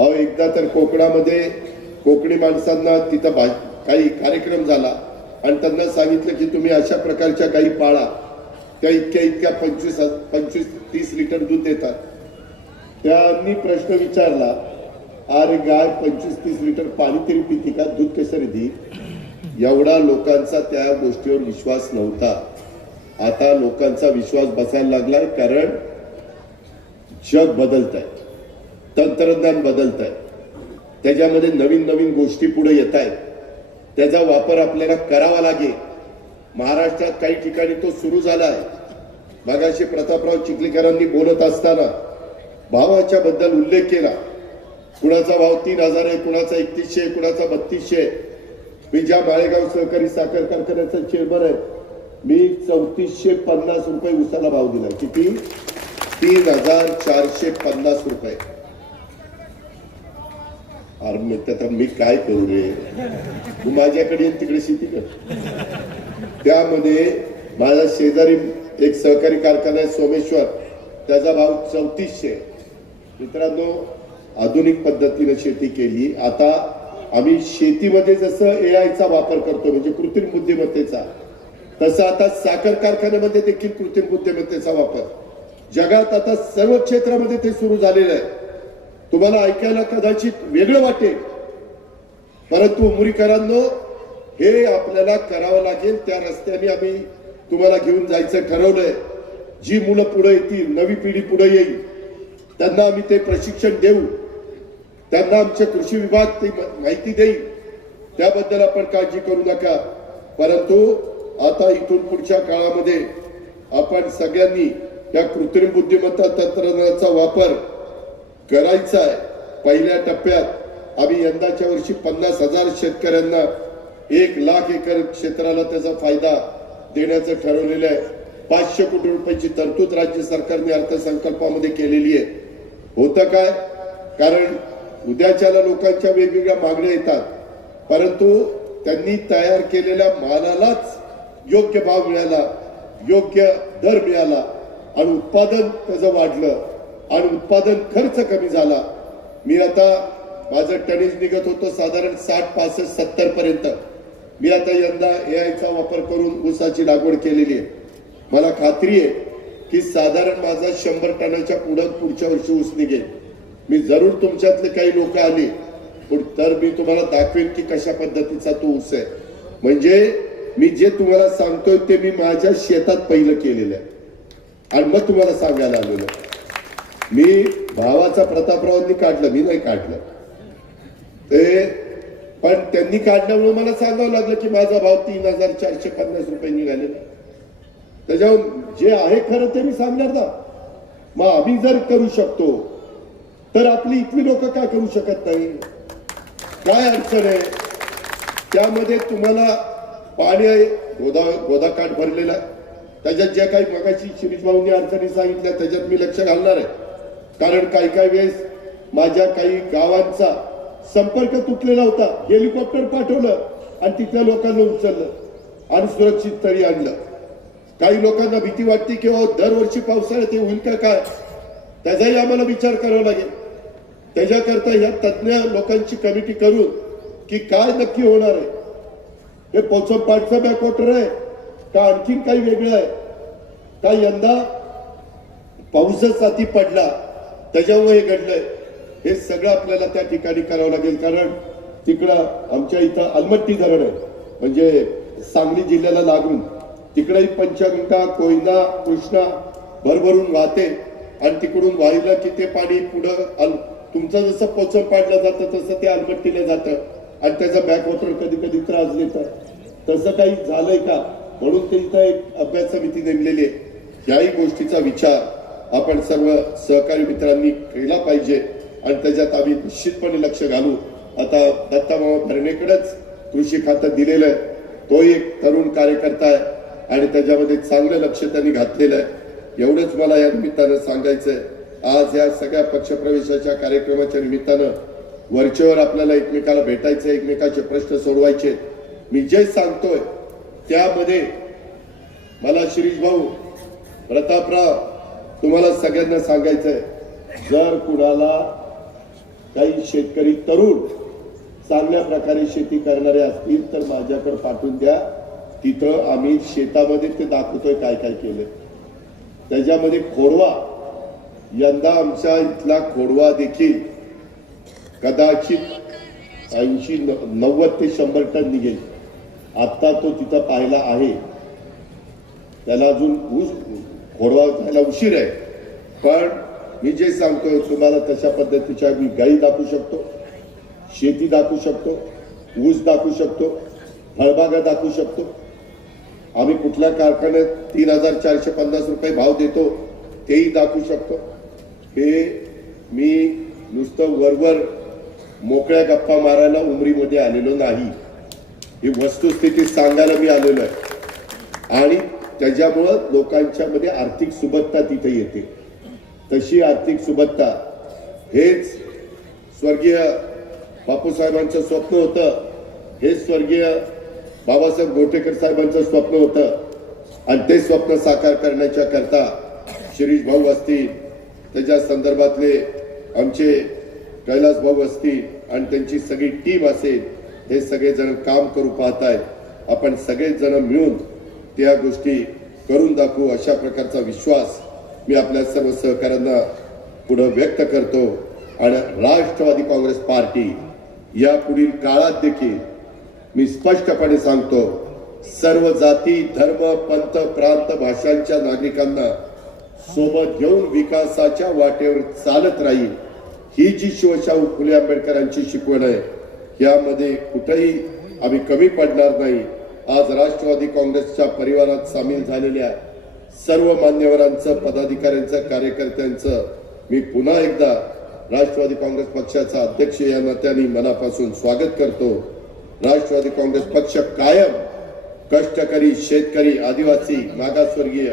अहो एकदा तर कोकणामध्ये कोकणी माणसांना तिथं भा काही कार्यक्रम झाला आणि त्यांना सांगितलं की तुम्ही अशा प्रकारच्या गायी पाळा. त्या इतक्या इतक्या पंचवीस पंचवीस तीस लिटर दूध देतात. त्यांनी प्रश्न विचारला अरे गाय पंचवीस तीस लिटर पाणी तरी पिती का? दूध कसं दी एवढा लोकांचा त्या गोष्टीवर विश्वास नव्हता. आता लोकांचा विश्वास बसायला लागलाय कारण जग बदलत आहे तंत्रज्ञान बदलत आहे त्याच्यामध्ये नवीन नवीन गोष्टी पुढे येत आहेत त्याचा वापर आपल्याला करावा लागेल. महाराष्ट्रात काही ठिकाणी तो सुरू झाला आहे मागाशी प्रतापराव चिखलीकरांनी बोलत असताना भावाच्या बद्दल उल्लेख केला. कुणाचा भाव तीन हजार आहे कुणाचा एकतीसशे कुणाचा बत्तीसशे आहे. मी ज्या माळेगाव सहकारी साखर कारखान्याचा चेअरमन आहे मी चौतीसशे पन्नास रुपये उसाला भाव दिला किती? तीन हजार चारशे पन्नास रुपये. अरे मी त्यात मी काय करू रे? तू माझ्याकडे तिकडे शेती कर. त्यामध्ये माझा शेजारी एक सहकारी कारखाना आहे सोमेश्वर. त्याचा भाव चौतीसशे. मित्रांनो आधुनिक पद्धतीने शेती केली. आता आम्ही शेतीमध्ये जसं ए चा वापर करतो म्हणजे कृत्रिम बुद्धिमत्तेचा तसं आता साखर कारखान्यामध्ये देखील कृत्रिम बुद्धिमत्तेचा वापर. जगात आता सर्व क्षेत्रामध्ये ते सुरू झालेलं आहे. तुम्हाला ऐकायला कदाचित वेगळं वाटेल. परंतु मुरीकरांनो हे आपल्याला करावं लागेल. त्या रस्त्याने आम्ही तुम्हाला घेऊन जायचं ठरवलंय. जी मुलं पुढे येतील नवी पिढी पुढे येईल त्यांना आम्ही ते प्रशिक्षण देऊ. त्यांना आमचे कृषी विभाग ती माहिती देईल. त्याबद्दल आपण काळजी करू नका. परंतु आता इथून पुढच्या काळामध्ये आपण सगळ्यांनी या कृत्रिम बुद्धिमत्ता तंत्रज्ञानाचा वापर करायचं आहे. पहिल्या टप्प्यात आम्ही यंदाच्या वर्षी पन्नास हजार शेतकऱ्यांना एक लाख एकर क्षेत्राला त्याचा फायदा देण्याचं ठरवलेलं आहे. पाचशे कोटी रुपयाची तरतूद राज्य सरकारने अर्थसंकल्पामध्ये केलेली आहे. होतं काय? कारण उद्याच्याला लोकांच्या वेगवेगळ्या मागण्या येतात. परंतु त्यांनी तयार केलेल्या मालालाच योग्य भाव मिळाला योग्य दर मिळाला आणि उत्पादन त्याचं वाढलं. आणि उत्पादन खर्च कमी झाला. मी आता माझं टनेज निघत होतं साधारण साठ पासष्ट सत्तर पर्यंत. मी आता यंदा ए आयचा वापर करून ऊसाची लागवड केलेली आहे. मला खात्री आहे की साधारण माझा शंभर टनाच्या पुढं पुढच्या वर्षी ऊस निघेल. मी जरूर तुमच्यातले काही लोक आले पण तर मी तुम्हाला दाखवेन की कशा पद्धतीचा तो ऊस आहे. म्हणजे मी जे तुम्हाला सांगतोय ते मी माझ्या शेतात पहिलं केलेलं आहे. आणि मग तुम्हाला सांगायला आलेलं आहे. मी भावाचा प्रतापरावांनी काढलं मी नाही काढलं. ते पण त्यांनी काढल्यामुळे मला सांगावं लागलं की माझा भाव तीन हजार चारशे पन्नास रुपये निघालेला त्याच्यावर जे आहे खरं ते मी सांगणार ना. मग आम्ही जर करू शकतो तर आपली इथली लोक काय करू शकत नाही? काय अडचण आहे? त्यामध्ये तुम्हाला पाणी आहे गोदा गोदाकाठ भरलेला त्याच्यात ज्या काही मगाशी शिरीष भाऊंनी अडचणी सांगितल्या त्याच्यात मी लक्ष घालणार आहे. कारण काही काही वेळेस माझ्या काही गावांचा संपर्क तुटलेला होता. हेलिकॉप्टर पाठवलं आणि तिथल्या लोकांना उचललं आणि सुरक्षित तरी आणलं. काही लोकांना भीती वाटते की हो दरवर्षी पावसाळ्यात हे होईल का काय? त्याचाही आम्हाला विचार करावा लागेल. त्याच्याकरता या तज्ज्ञ लोकांची कमिटी करून की काय नक्की होणार आहे. हे पोचम पाठचं बॅकवॉटर आहे का आणखीन काही वेगळं आहे? का यंदा पाऊसच अति पडला त्याच्यामुळे हे घडलंय. हे सगळं आपल्याला त्या ठिकाणी करावं लागेल. कारण तिकडं आमच्या इथं अलमट्टी धरण आहे. म्हणजे सांगली जिल्ह्याला लागून तिकडेही पंचगंगा कोयना कृष्णा भरभरून वाहते. आणि तिकडून वाहिलं की ते पाणी पुढं अल तुमचं जसं पोचम पाडलं जातं तसं ते अलमट्टीला जातं. आणि त्याचा बॅकवॉटर कधी कधी त्रास देतात तसं काही झालंय का? म्हणून ते इथं एक अभ्यास समिती नेमलेली आहे. याही गोष्टीचा विचार. आपण सर्व सहकारी मित्रांनी केला पाहिजे आणि त्याच्यात आम्ही निश्चितपणे लक्ष घालू. आता दत्तामामा भरणेकडेच कृषी खातं दिलेलं आहे. तो एक तरुण कार्यकर्ता आहे आणि त्याच्यामध्ये चांगलं लक्ष त्यांनी घातलेलं आहे. एवढंच मला या निमित्तानं सांगायचंय. आज या सगळ्या पक्षप्रवेशाच्या कार्यक्रमाच्या निमित्तानं वरचेवर आपल्याला एकमेकाला भेटायचं एकमेकाचे प्रश्न सोडवायचे मी जे सांगतोय त्यामध्ये मला शिरीष भाऊ प्रतापराव तुम्हाला सगळ्यांना सांगायचंय जर कुणाला काही शेतकरी तरुण चांगल्या प्रकारे शेती करणारे असतील तर माझ्याकडे पाठवून द्या. तिथं आम्ही शेतामध्ये ते दाखवतोय काय काय केलं त्याच्यामध्ये खोडवा यंदा आमच्या इथला खोडवा देखील कदाचित ऐंशी नव्वद ते शंभर टन निघेल. आता तो तिथं पाहिला आहे. त्याला अजून ऊस खोडवा जायला उशीर आहे. पण मी जे सांगतोय तुम्हाला तशा पद्धतीच्या मी गाई दाखवू शकतो शेती दाखवू शकतो ऊस दाखवू शकतो फळबागा दाखवू शकतो. आम्ही कुठल्या कारखान्यात तीन हजार चारशे पन्नास रुपये भाव देतो तेही दाखवू शकतो. हे मी नुसतं वरवर मोकळ्या गप्पा मारायला उमरीमध्ये आलेलो नाही. ही वस्तुस्थिती सांगायला मी आलेलो आहे. आणि त्याच्यामुळं लोकांच्यामध्ये आर्थिक सुबत्ता तिथे येते. तशी आर्थिक सुबत्ता हेच स्वर्गीय बापूसाहेबांचं स्वप्न होतं. हेच स्वर्गीय बाबासाहेब गोटेकर साहेबांचं स्वप्न होतं. आणि ते स्वप्न साकार करण्याच्या करता शिरीष भाऊ असतील त्याच्या संदर्भातले आमचे कैलास भाऊ असतील आणि त्यांची सगळी टीम असेल हे सगळेजण काम करू पाहतायत. आपण सगळेजण मिळून त्या गोष्टी करून दाखवू अशा प्रकारचा विश्वास मी आपल्या सर्व सहकाऱ्यांना पुढे व्यक्त करतो. आणि राष्ट्रवादी काँग्रेस पार्टी या पुढील काळात देखील मी स्पष्टपणे सांगतो सर्व जाती धर्म पंथ प्रांत भाषांच्या नागरिकांना सोबत घेऊन विकासाच्या वाटेवर चालत राहील ही जी शिवशाहू फुले आंबेडकरांची शिकवण आहे यामध्ये कुठेही आम्ही कमी पडणार नाही. आज राष्ट्रवादी काँग्रेसच्या परिवारात सामील झालेल्या सर्व मान्यवरांचं पदाधिकाऱ्यांचं कार्यकर्त्यांचं मी पुन्हा एकदा राष्ट्रवादी काँग्रेस पक्षाचा अध्यक्ष या नात्याने मनापासून स्वागत करतो. राष्ट्रवादी काँग्रेस पक्ष कायम कष्टकरी शेतकरी आदिवासी मागासवर्गीय